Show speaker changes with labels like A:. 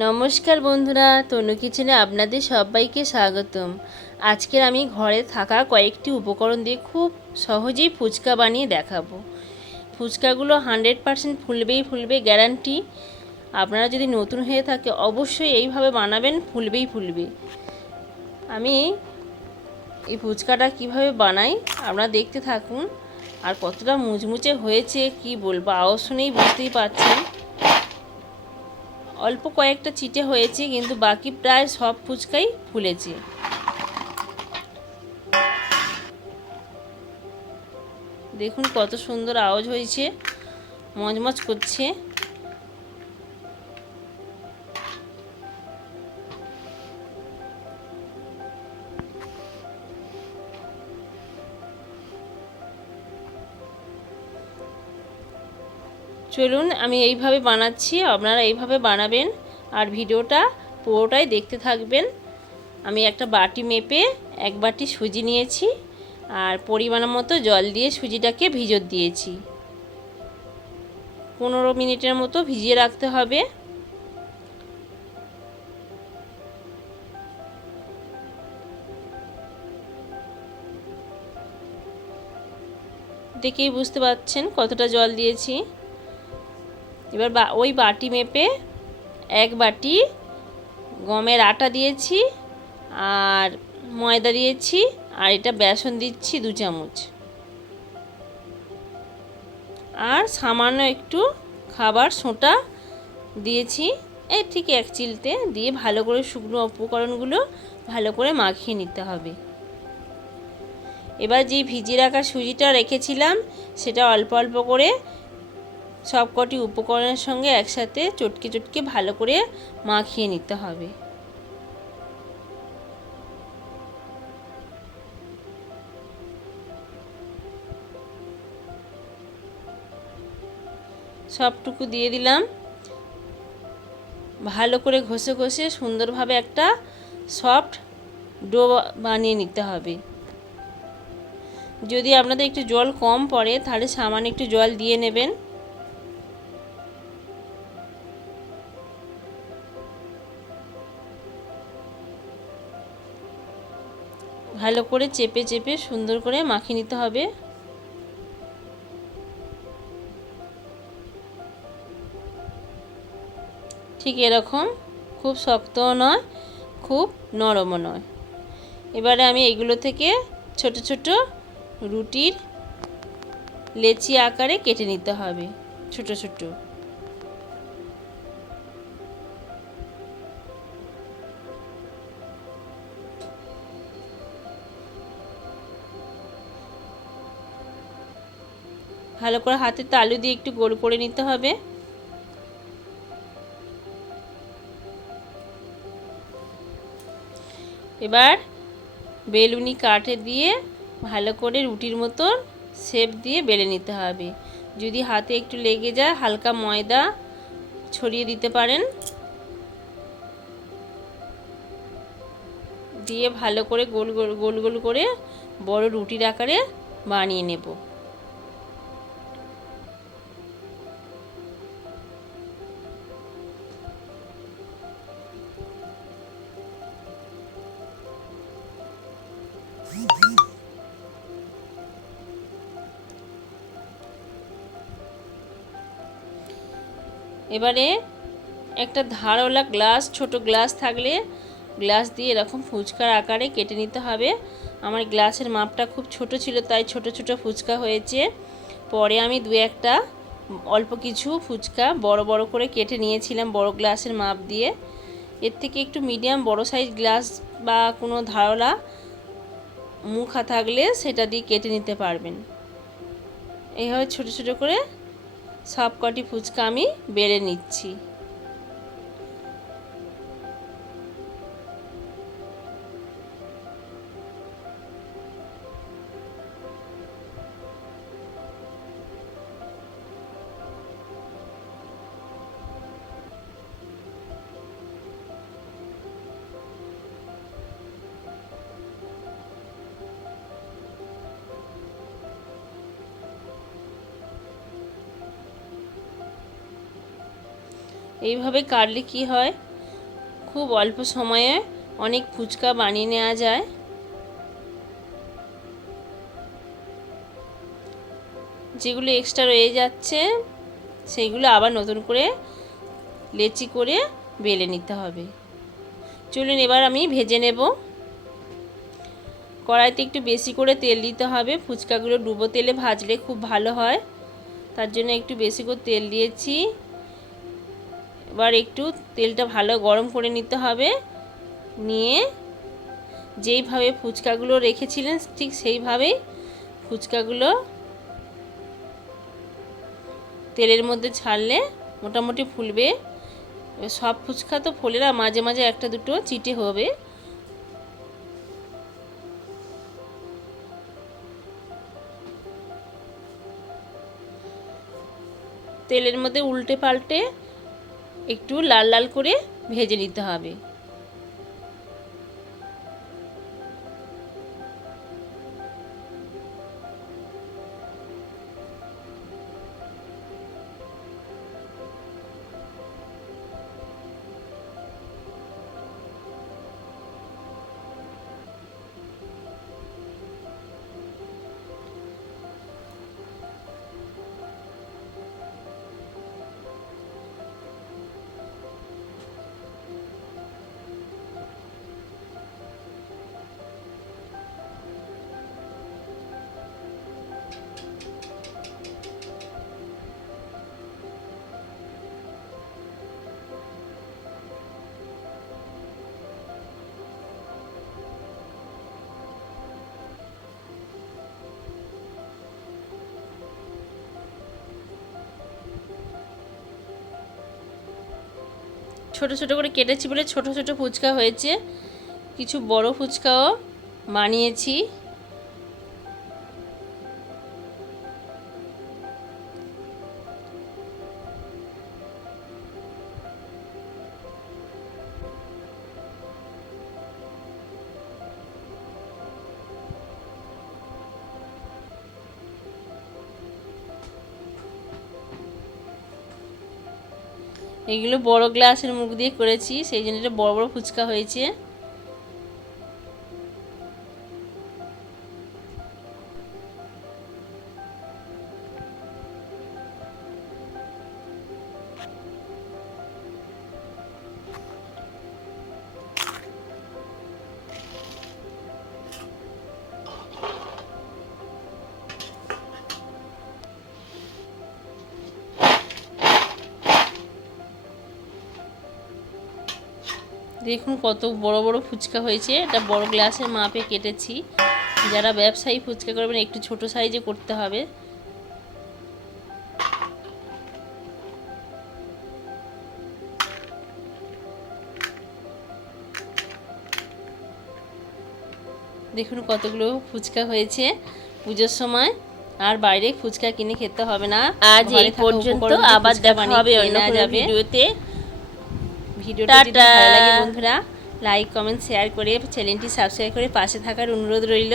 A: নমস্কার বন্ধুরা, তনু কিচেনে আপনাদের সবাইকে স্বাগতম। আজকের আমি ঘরে থাকা কয়েকটি উপকরণ দিয়ে খুব সহজেই ফুচকা বানিয়ে দেখাবো। ফুচকাগুলো হান্ড্রেড পারসেন্ট ফুলবেই ফুলবে, গ্যারান্টি। আপনারা যদি নতুন হয়ে থাকে, অবশ্যই এইভাবে বানাবেন, ফুলবেই ফুলবে। আমি এই ফুচকাটা কীভাবে বানাই, আপনারা দেখতে থাকুন। আর কতটা মুচমুচে হয়েছে, কি বলব আওয়াজ শুনেই বুঝতেই পারছেন। অল্প কয়েকটা চিটে হয়েছে, কিন্তু বাকি প্রায় সব ফুচকাই ফুলেছে। দেখুন কত সুন্দর আওয়াজ হয়েছে, মজমজ করছে। চলুন আমি এইভাবে বানাচ্ছি, আপনারা এইভাবে বানাবেন আর ভিডিওটা পুরোটাই দেখতে থাকবেন। আমি একটা বাটি মেপে এক বাটি সুজি নিয়েছি আর পরিমাণ মতো জল দিয়ে সুজিটাকে ভিজত দিয়েছি। পনেরো মিনিটের মতো ভিজিয়ে রাখতে হবে। দেখেই বুঝতে পারছেন কতটা জল দিয়েছি। এবার বা ওই বাটি মেপে এক বাটি গমের আটা দিয়েছি আর ময়দা দিয়েছি আর এটা বেসন দিচ্ছি দু চামচ। আর সামান্য একটু খাবার সোঁটা দিয়েছি, এই ঠিক এক চিলতে দিয়ে ভালো করে শুকনো উপকরণগুলো ভালো করে মাখিয়ে নিতে হবে। এবার যে ভিজিয়ে রাখা সুজিটা রেখেছিলাম সেটা অল্প অল্প করে সব কটি উপকরণের সঙ্গে একসাথে চটকে চটকে ভালো করে মাখিয়ে নিতে হবে। সবটুকু দিয়ে দিলাম। ভালো করে ঘষে ঘষে সুন্দরভাবে একটা সফট ডো বানিয়ে নিতে হবে। যদি আপনাদের একটু জল কম পড়ে তাহলে সামান্য একটু জল দিয়ে নেবেন। ভালো করে চেপে চেপে সুন্দর করে মাখিয়ে নিতে হবে। ঠিক এরকম। খুব শক্তও নয়, খুব নরমও নয়। এবারে আমি এগুলো থেকে ছোট ছোট রুটির লেচি আকারে কেটে নিতে হবে, ছোট ছোট। ভালো করে হাতে তালু দিয়ে একটু গোল করে নিতে হবে। এবার বেলুনি কাঠে দিয়ে ভালো করে রুটির মতন শেপ দিয়ে বেলে নিতে হবে। যদি হাতে একটু লেগে যায়, হালকা ময়দা ছড়িয়ে দিতে পারেন। দিয়ে ভালো করে গোল গোল গোল গোল করে বড় রুটির আকারে বানিয়ে নেব। এবারে একটা ধারওয়ালা গ্লাস ছোট গ্লাস থাকলে গ্লাস দিয়ে এরকম ফুচকার আকারে কেটে নিতে হবে। আমার গ্লাসের মাপটা খুব ছোট ছিল, তাই ছোট ছোট ফুচকা হয়েছে। পরে আমি দু একটা অল্প কিছু ফুচকা বড় বড় করে কেটে নিয়েছিলাম বড় গ্লাসের মাপ দিয়ে। এর থেকে একটু মিডিয়াম বড় সাইজ গ্লাস বা কোনো ধারওয়ালা মুখা থাকলে সেটা দিয়ে কেটে নিতে পারবেন। এইভাবে ছোট ছোট করে সব কটি ফুচকা আমি বেড়ে নিচ্ছি। এইভাবে কাটলে কি হয়? খুব অল্প সময়ে অনেক ফুচকা বানিয়ে নেওয়া যায়। যেগুলো এক্সট্রা রয়ে যাচ্ছে সেইগুলো আবার নতুন করে লেচি করে বেলে নিতে হবে। চলুন এবার আমি ভেজে নেব। কড়াইতে একটু বেশি করে তেল দিতে হবে। ফুচকাগুলো ডুবো তেলে ভাজলে খুব ভালো হয়। তার জন্য একটু বেশি করে তেল দিয়েছি। এবার একটু তেলটা ভালো গরম করে নিতে হবে। নিয়ে যেইভাবে ফুচকাগুলো রেখেছিলেন, ঠিক সেইভাবেই ফুচকাগুলো তেলের মধ্যে ছাড়লে মোটামুটি ফুলবে। সব ফুচকা তো ফোলে না মাঝে মাঝে একটা দুটো চিটে হবে। তেলের মধ্যে উল্টে পাল্টে একটু লাল লাল করে ভেজে নিতে হবে। ছোট ছোট করে কেটেছি বলে ছোট ছোট ফুচকা হয়েছে। কিছু বড় ফুচকাও বানিয়েছি। এগুলো বড় গ্লাসের মুখ দিয়ে করেছি সেই জন্য এটা বড় বড় ফুচকা হয়েছে। দেখুন কত বড় বড় ফুচকা হয়েছে। এটা বড় গ্লাসের মাপে কেটেছি। যারা ব্যবসায়ী ফুচকা করবেন একটু ছোট সাইজে করতে হবে। দেখুন কতগুলো ফুচকা হয়েছে পুজোর সময়। আর বাইরে ফুচকা কিনে খেতে হবে না।
B: আজ এই পর্যন্ত আবার দেখা হবে অন্য। ভিডিওতে।
A: ভিডিওটা যদি ভালো লাগে বন্ধুরা লাইক কমেন্ট শেয়ার করে চ্যানেলটি সাবস্ক্রাইব করে পাশে থাকার অনুরোধ রইল।